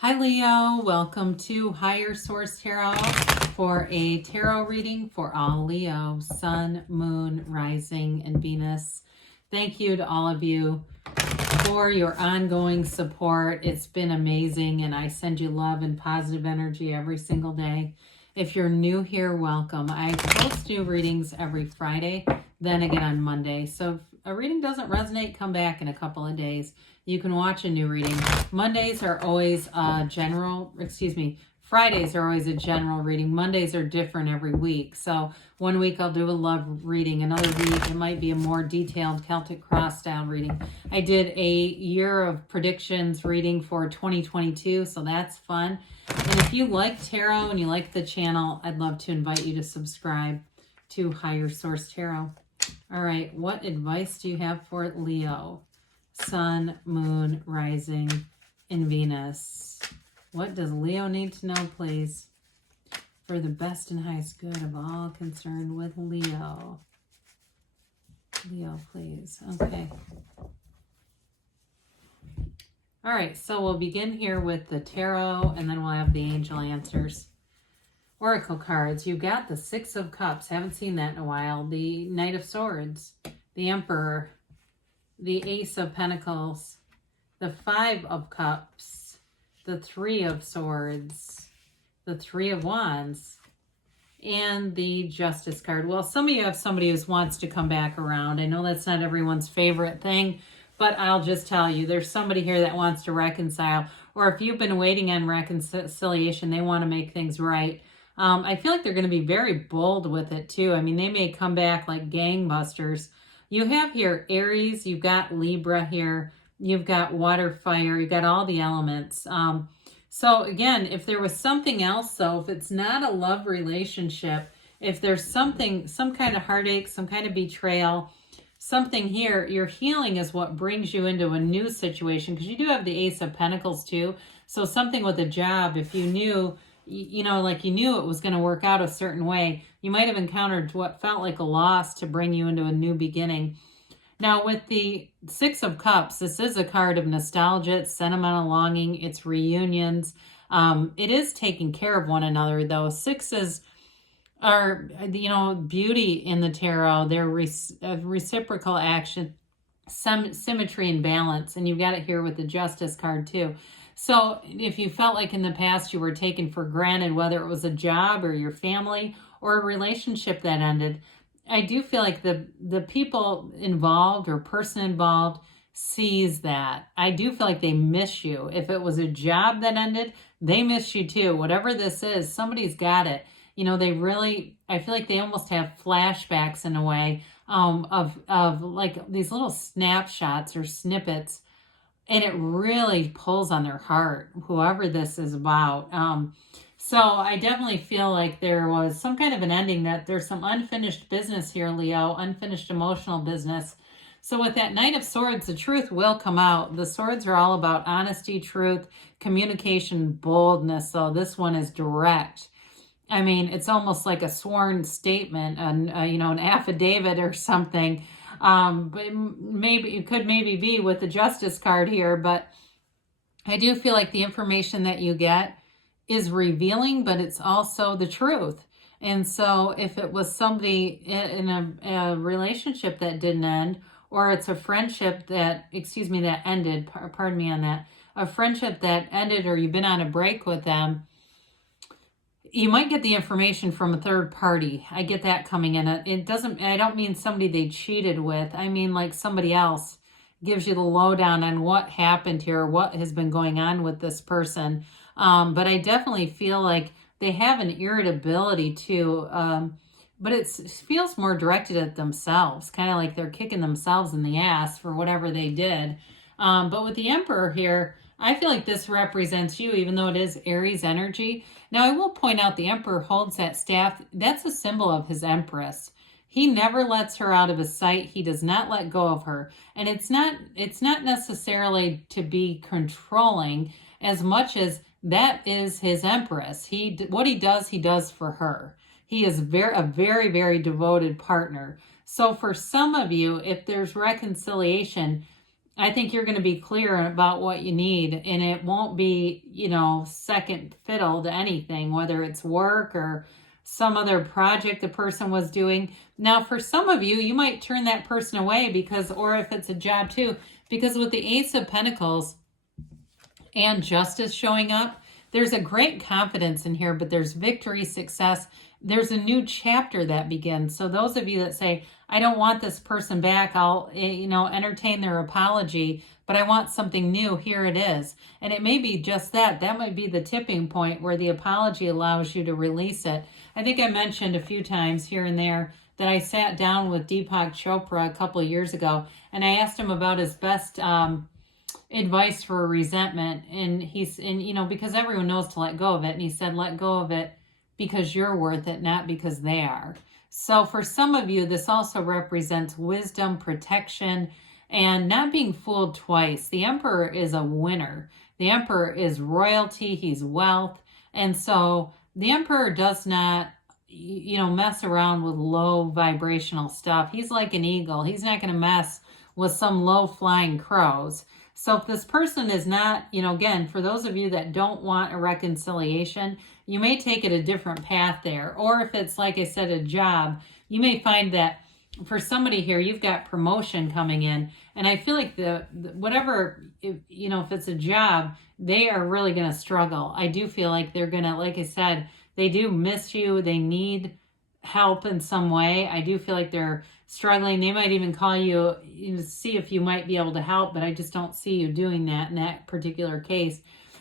Hi Leo, welcome to Higher Source Tarot for a tarot reading for all Leo, Sun, Moon, Rising, and Venus. Thank you to all of you for your ongoing support. It's been amazing, and I send you love and positive energy every single day. If you're new here, welcome. I post new readings every Friday, then again on Monday. So if a reading doesn't resonate, come back in a couple of days. You can watch a new reading. Mondays are always Fridays are always a general reading. Mondays are different every week. So one week I'll do a love reading. Another week it might be a more detailed Celtic cross style reading. I did a year of predictions reading for 2022, so that's fun. And if you like tarot and you like the channel, I'd love to invite you to subscribe to Higher Source Tarot. All right, what advice do you have for Leo? Sun, Moon, Rising, and Venus. What does Leo need to know, please, for the best and highest good of all concerned with Leo? Leo, please. Okay. All right, so we'll begin here with the tarot, and then we'll have the angel answers. Oracle cards. You've got the Six of Cups. Haven't seen that in a while. The Knight of Swords. The Emperor. The Ace of Pentacles, the Five of Cups, the Three of Swords, the Three of Wands, and the Justice card. Well, some of you have somebody who wants to come back around. I know that's not everyone's favorite thing, but I'll just tell you, there's somebody here that wants to reconcile, or if you've been waiting on reconciliation, they want to make things right. I feel like they're going to be very bold with it too. I mean, they may come back like gangbusters. You have here Aries, you've got Libra here, you've got water, fire, you've got all the elements. So again, if there was something else though, if it's not a love relationship, if there's something, some kind of heartache, some kind of betrayal, something here, your healing is what brings you into a new situation, because you do have the Ace of Pentacles too. So something with a job, if you knew, like you knew it was going to work out a certain way, you might have encountered what felt like a loss to bring you into a new beginning. Now with the Six of Cups, this is a card of nostalgia, it's sentimental longing, it's reunions. It is taking care of one another though. Sixes are, beauty in the tarot. They're reciprocal action, some symmetry and balance. And you've got it here with the Justice card too. So if you felt like in the past you were taken for granted, whether it was a job or your family or a relationship that ended, I do feel like the people involved or person involved sees that. I do feel like they miss you. If it was a job that ended, they miss you too. Whatever this is, somebody's got it. They really, I feel like they almost have flashbacks in a way of like these little snapshots or snippets. And it really pulls on their heart, whoever this is about. So I definitely feel like there was some kind of an ending, that there's some unfinished business here, Leo, unfinished emotional business. So with that Knight of Swords, the truth will come out. The swords are all about honesty, truth, communication, boldness. So this one is direct. I mean, it's almost like a sworn statement, an affidavit or something. But maybe it could be with the Justice card here, but I do feel like the information that you get is revealing, but it's also the truth. And so if it was somebody in a relationship that didn't end, or it's a friendship that ended, pardon me on that, a friendship that ended, or you've been on a break with them, you might get the information from a third party. I get that coming in. I don't mean somebody they cheated with. I mean like somebody else gives you the lowdown on what happened here, what has been going on with this person. But I definitely feel like they have an irritability too, but it feels more directed at themselves, kind of like they're kicking themselves in the ass for whatever they did. But with the Emperor here, I feel like this represents you, even though it is Aries energy. Now, I will point out the Emperor holds that staff. That's a symbol of his Empress. He never lets her out of his sight. He does not let go of her. And it's not necessarily to be controlling as much as that is his Empress. What he does for her. He is a very, very devoted partner. So for some of you, if there's reconciliation, I think you're going to be clear about what you need, and it won't be, second fiddle to anything, whether it's work or some other project the person was doing. Now, for some of you, you might turn that person away or if it's a job too, because with the Ace of Pentacles and Justice showing up, there's a great confidence in here, but there's victory, success. There's a new chapter that begins. So those of you that say, I don't want this person back, I'll, entertain their apology, but I want something new, here it is. And it may be just that. That might be the tipping point where the apology allows you to release it. I think I mentioned a few times here and there that I sat down with Deepak Chopra a couple of years ago, and I asked him about his best advice for resentment. And because everyone knows to let go of it. And he said, let go of it because you're worth it, not because they are. So for some of you, this also represents wisdom, protection, and not being fooled twice. The Emperor is a winner. The Emperor is royalty. He's wealth. And so the Emperor does not, mess around with low vibrational stuff. He's like an eagle. He's not going to mess with some low flying crows. So if this person is not, again, for those of you that don't want a reconciliation, you may take it a different path there. Or if it's, like I said, a job, you may find that for somebody here, you've got promotion coming in. And I feel like if it's a job, they are really going to struggle. I do feel like they're going to, like I said, they do miss you. They need help in some way. I do feel like they're struggling. They might even call you, see if you might be able to help, but I just don't see you doing that in that particular case.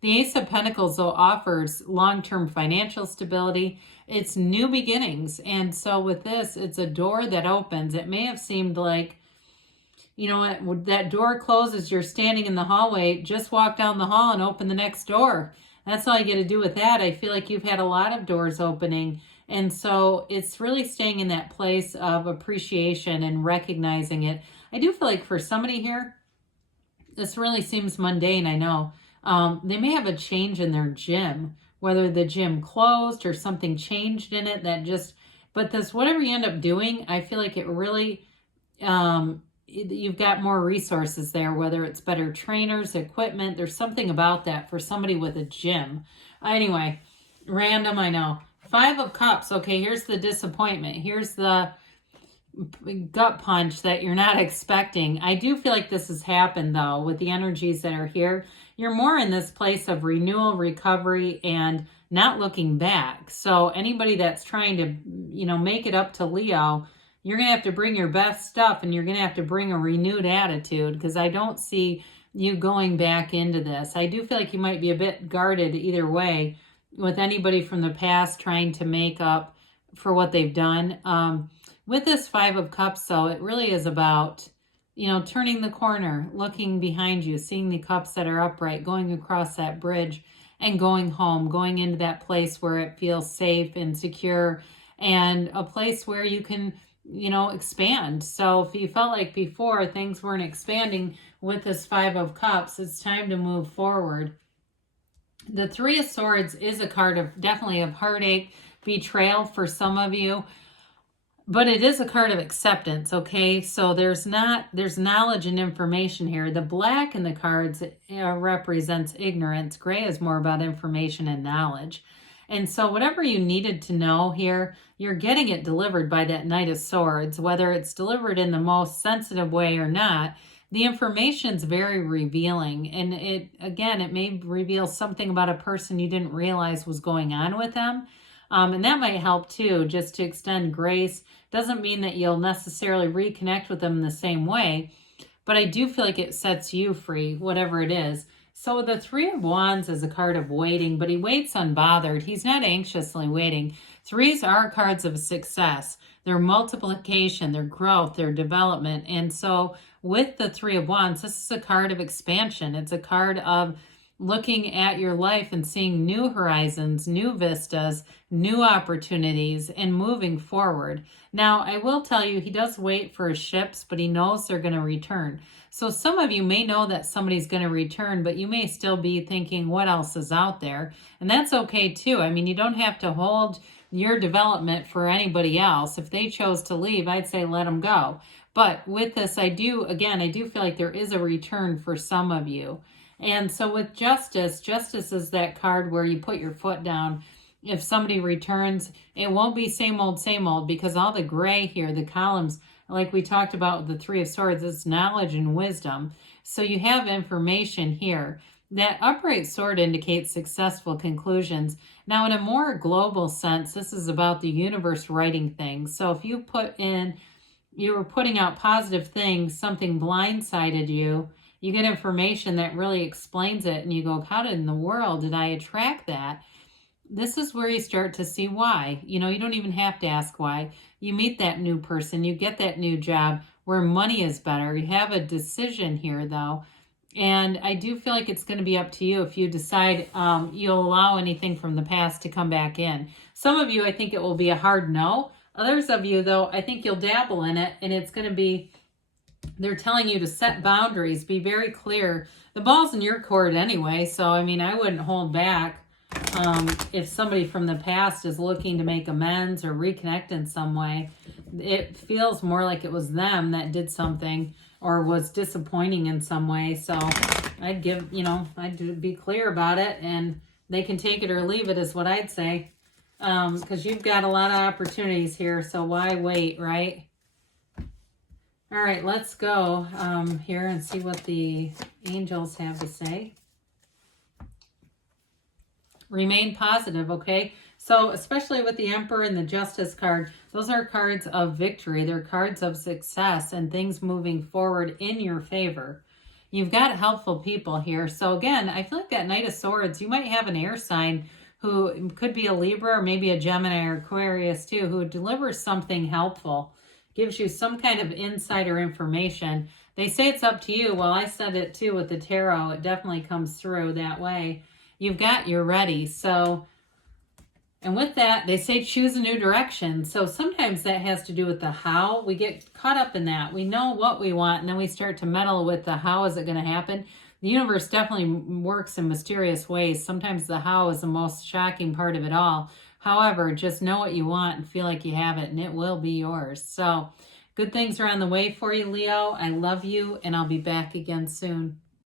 The Ace of Pentacles, though, offers long-term financial stability. It's new beginnings. And so with this, it's a door that opens. It may have seemed like, that door closes, you're standing in the hallway, just walk down the hall and open the next door. That's all you get to do with that. I feel like you've had a lot of doors opening. And so it's really staying in that place of appreciation and recognizing it. I do feel like for somebody here, this really seems mundane, I know. They may have a change in their gym, whether the gym closed or something changed in it but this, whatever you end up doing, I feel like it really, you've got more resources there, whether it's better trainers, equipment, there's something about that for somebody with a gym. Anyway, random, I know. 5 of Cups. Okay, here's the disappointment. Here's the gut punch that you're not expecting. I do feel like this has happened, though, with the energies that are here. You're more in this place of renewal, recovery, and not looking back. So anybody that's trying to, make it up to Leo, you're going to have to bring your best stuff, and you're going to have to bring a renewed attitude, because I don't see you going back into this. I do feel like you might be a bit guarded either way with anybody from the past trying to make up for what they've done. With this 5 of Cups, though, it really is about, turning the corner, looking behind you, seeing the cups that are upright, going across that bridge and going home, going into that place where it feels safe and secure, and a place where you can, expand. So if you felt like before things weren't expanding with this 5 of Cups, it's time to move forward. The 3 of Swords is a card definitely of heartache, betrayal for some of you, but it is a card of acceptance, okay? So there's knowledge and information here. The black in the cards represents ignorance. Gray is more about information and knowledge. And so whatever you needed to know here, you're getting it delivered by that Knight of Swords, whether it's delivered in the most sensitive way or not. The information's very revealing, and it may reveal something about a person you didn't realize was going on with them. And that might help too, just to extend grace. Doesn't mean that you'll necessarily reconnect with them in the same way, but I do feel like it sets you free, whatever it is. So the 3 of Wands is a card of waiting, but he waits unbothered. He's not anxiously waiting. 3s are cards of success. Their multiplication, their growth, their development. And so with the 3 of Wands, this is a card of expansion. It's a card of looking at your life and seeing new horizons, new vistas, new opportunities, and moving forward. Now, I will tell you, he does wait for his ships, but he knows they're going to return. So some of you may know that somebody's going to return, but you may still be thinking, what else is out there? And that's okay too. I mean, you don't have to hold your development for anybody else. If they chose to leave, I'd say let them go. But with this, I do feel like there is a return for some of you. And so with justice is that card where you put your foot down. If somebody returns, it won't be same old, because all the gray here, the columns, like we talked about with the Three of Swords, it's knowledge and wisdom. So you have information here. That upright sword indicates successful conclusions. Now, in a more global sense, this is about the universe writing things. So if you were putting out positive things, something blindsided you, you get information that really explains it, and you go, how in the world did I attract that? This is where you start to see why. You don't even have to ask why. You meet that new person, you get that new job where money is better. You have a decision here, though. And I do feel like it's going to be up to you if you decide you'll allow anything from the past to come back in. Some of you, I think it will be a hard no. Others of you, though, I think you'll dabble in it, and it's going to be, they're telling you to set boundaries, be very clear. The ball's in your court anyway, so, I mean, I wouldn't hold back. If somebody from the past is looking to make amends or reconnect in some way, it feels more like it was them that did something or was disappointing in some way. So I'd I'd be clear about it, and they can take it or leave it is what I'd say. Because you've got a lot of opportunities here, so why wait, right? All right, let's go here and see what the angels have to say. Remain positive, okay? So especially with the Emperor and the Justice card, those are cards of victory. They're cards of success and things moving forward in your favor. You've got helpful people here. So again, I feel like that Knight of Swords, you might have an air sign who could be a Libra or maybe a Gemini or Aquarius too, who delivers something helpful, gives you some kind of insider information. They say it's up to you. Well, I said it too with the tarot. It definitely comes through that way. You're ready. So, and with that, they say choose a new direction. So sometimes that has to do with the how. We get caught up in that. We know what we want, and then we start to meddle with the how is it going to happen. The universe definitely works in mysterious ways. Sometimes the how is the most shocking part of it all. However, just know what you want and feel like you have it, and it will be yours. So good things are on the way for you, Leo. I love you, and I'll be back again soon.